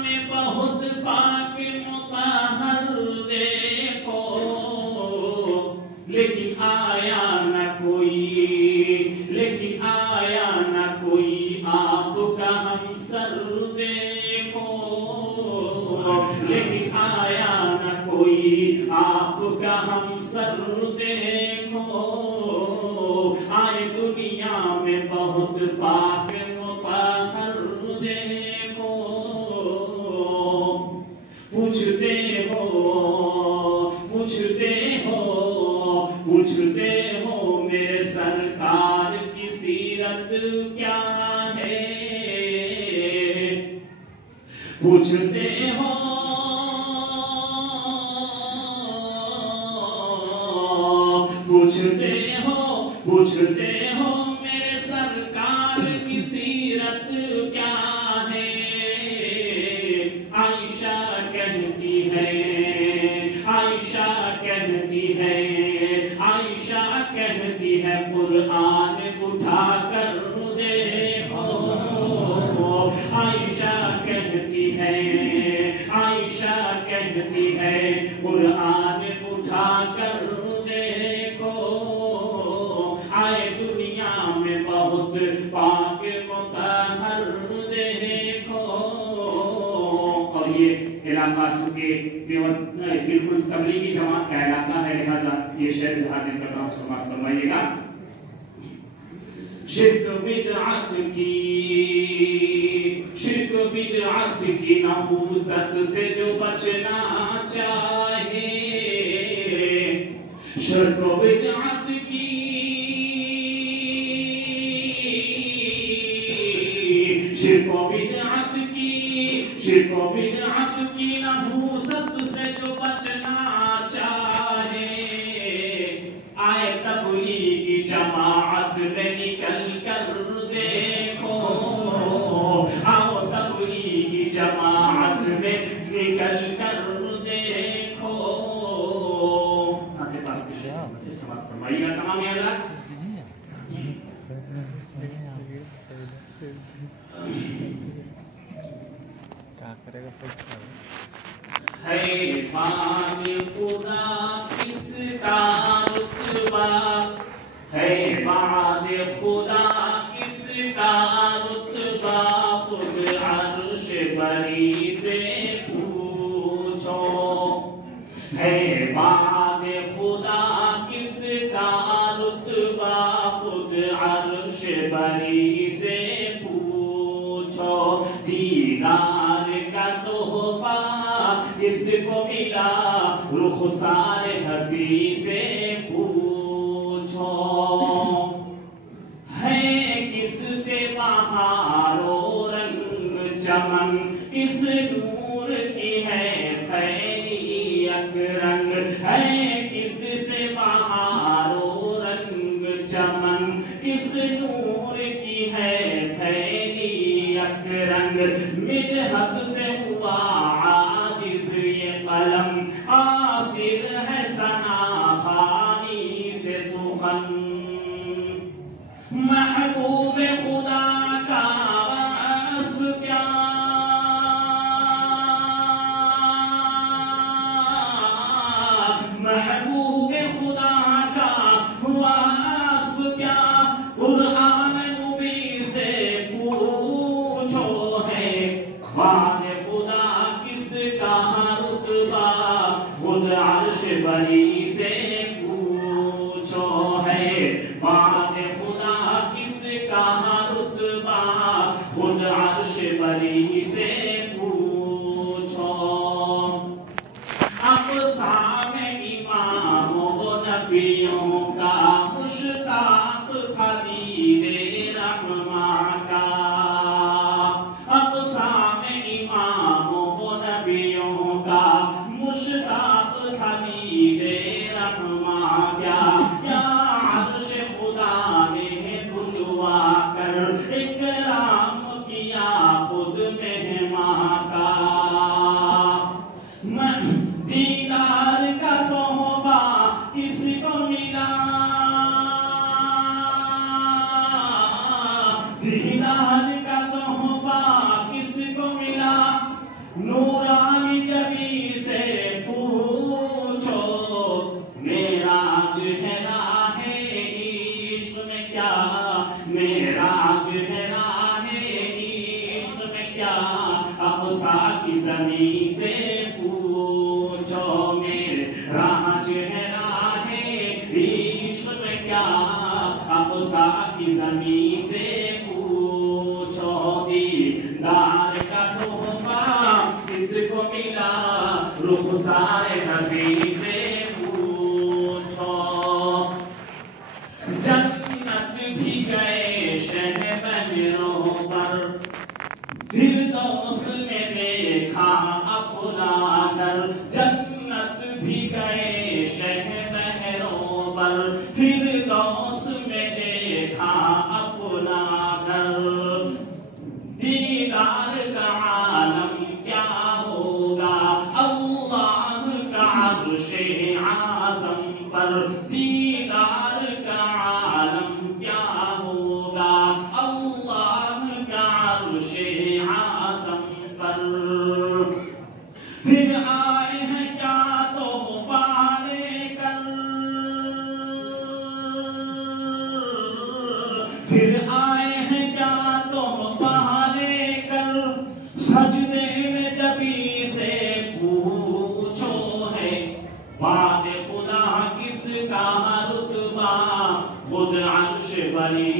میں بہت پاک مطہر دیکھو، لیکن آیا نہ کوئی آپ کا ہمسر دیکھو، لیکن آیا نہ کوئی آپ کا ہمسر دیکھو، آئے دنیا میں بہت پاک مطہر دیکھو، پوچھتے ہو میرے سرکار کی سیرت کیا ہے، پوچھتے ہو میرے سرکار کی سیرت کیا ہے، عائشہ کہتی ہے قرآن اٹھا کر دیکھو، عائشہ کہتی ہے قرآن اٹھا کر دیکھو، آئے دنیا میں بہت پاک مطہر دیکھو۔ اور یہ علاقہ چونکہ بالکل تبلیغی جماعت کا علاقہ ہے، لہذا یہ شعر حاضر کر رہا ہوں، سماعت فرمائیے گا۔ شرک بدعت کی نحوست سے جو بچنا چاہے، شرک بدعت کی نحوست سے جو بچنا چاہے، آئے تبلیغی جماعت میں نکل کر دیکھو، آؤ تبلیغی جماعت میں نکل کر دیکھو۔ سماعت فرمائیے گا تمام اللہ۔ ہے باد خدا کس کا رتبہ، ہے باد خدا کس کا رتبہ، خود عرش بری سے پوچھو، ہے باد خدا کس کا رتبہ، خود عرش بری سے پوچھو، دیدار کا تحفہ اس کو ملا، رخسار ہنسی سے پوچھو، ہے کس سے بہار و رنگ چمن، کس نور کی ہے پھیلی یک رنگ، ہے کس سے بہار و رنگ چمن، کس نور کی ہے پھیلی یک رنگ، مدحت سے ہوا عاجز یہ قلم، آصر ہے ثنا خوانی سے سخن، محبوب خدا کا وصف کیا، محبوب خدا کا وصف کیا، قرآن مبین سے پوچھو، ہے باد خدا کس کا رتبہ، خود عرش بری سے پوچھو، ہے باد خدا کس کا رتبہ، خود عرش بری سے پوچھو، اقسام اماموں و نبیوں کا مشتاق تھا دید رحماں کا، اقسام اماموں و نبیوں کا مشتاق تھا دید رحماں کا، کیا عرش خدا نے بلوا کر اکرام کیا خود مہماں کا، دیدار کا تحفہ کس کو ملا، دیدار کا تحفہ کس کو ملا، افسا کی زمین سے پوچھو میرے راج ہے راہ عشق میں کیا افسا کی زمین سے پوچھو دیدار کا تحفہ کس کو ملا رخسار حسین سے پوچھو جنت بھی گئے شہبہروں پر فردوس میں دیکھا اپنا گھر جنت بھی گئے شہبہروں پر فردوس میں دیکھا اپنا گھر دیدار کا عالم کیا ہوگا اللہ کا عرش اعظم پر دیدار کا عالم کیا ہوگا اللہ کا عرش اعظم پر پھر آئے ہیں کیا تحفہ لے کر پھر آئے ہیں کیا تحفہ لے کر سجدے میں جبی سے پوچھو ہے بعد خدا کس کا رتبہ خود عرش بری